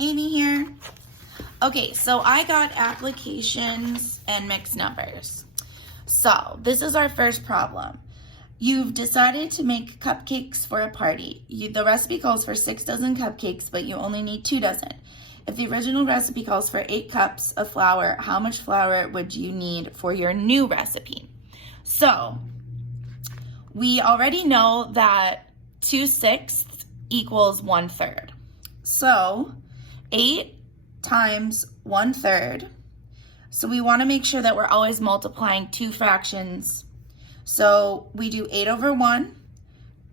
Amy here. Okay, so I got applications and mixed numbers. So this is our first problem. You've decided to make cupcakes for a party. The recipe calls for 6 dozen cupcakes, but you only need 2 dozen. If the original recipe calls for 8 cups of flour, how much flour would you need for your new recipe? So we already know that 2/6 equals 1/3. So 8 times 1/3. So we want to make sure that we're always multiplying two fractions. So we do 8 over 1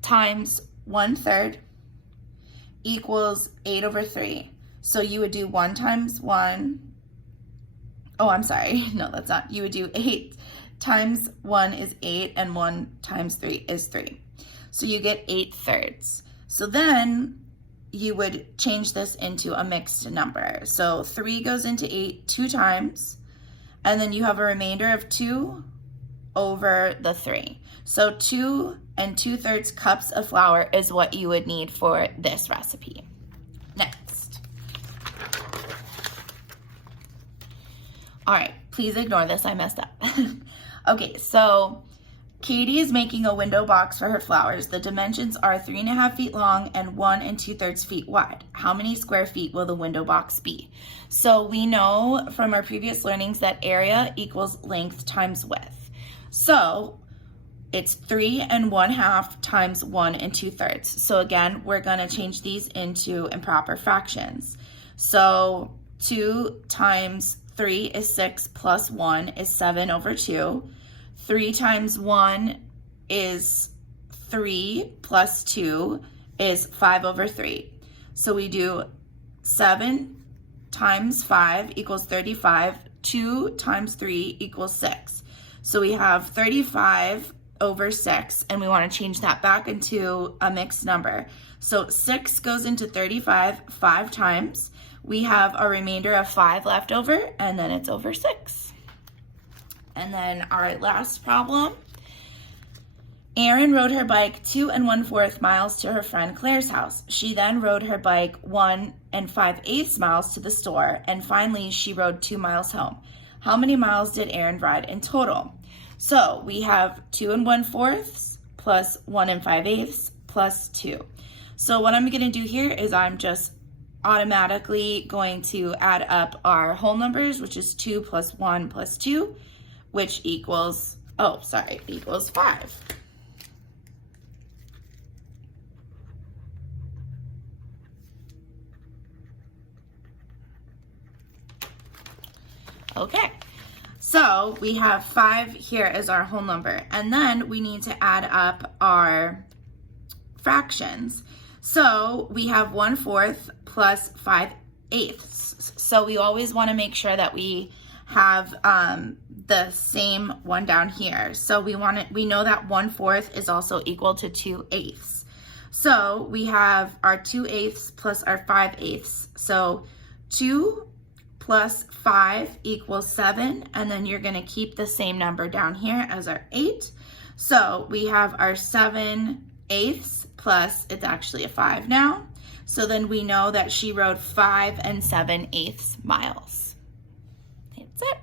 times 1/3 equals 8 over 3. So you would do 1 times 1. Oh, I'm sorry. No, that's not. You would do 8 times 1 is 8 and 1 times 3 is 3. So you get 8/3. So then you would change this into a mixed number. So 3 goes into 8 2 times, and then you have a remainder of 2 over the 3. So 2 2/3 cups of flour is what you would need for this recipe. Next. All right, please ignore this, I messed up. Okay, so Katie is making a window box for her flowers. The dimensions are 3.5 feet long and 1 2/3 feet wide. How many square feet will the window box be? So we know from our previous learnings that area equals length times width. So it's 3 1/2 times 1 2/3. So again, we're gonna change these into improper fractions. So 2 times 3 is 6 plus 1 is 7 over 2. 3 times 1 is 3 plus 2 is 5 over 3. So we do 7 times 5 equals 35. 2 times 3 equals 6. So we have 35 over 6, and we want to change that back into a mixed number. So 6 goes into 35 5 times. We have a remainder of 5 left over, and then it's over 6. And then our last problem, Erin rode her bike 2 1/4 miles to her friend Claire's house. She then rode her bike 1 5/8 miles to the store, and finally she rode 2 miles home. How many miles did Erin ride in total? So we have 2 1/4 plus 1 5/8 plus 2. So what I'm going to do here is I'm just automatically going to add up our whole numbers, which is 2 plus 1 plus 2, which equals, equals 5. Okay, so we have 5 here as our whole number, and then we need to add up our fractions. So we have 1/4 plus 5/8. So we always want to make sure that we have the same one down here. So we know that 1/4 is also equal to 2/8. So we have our 2/8 plus our 5/8. So 2 plus 5 equals 7, and then you're gonna keep the same number down here as our 8. So we have our 7/8 plus, it's actually a 5 now. So then we know that she rode 5 7/8 miles. That's it.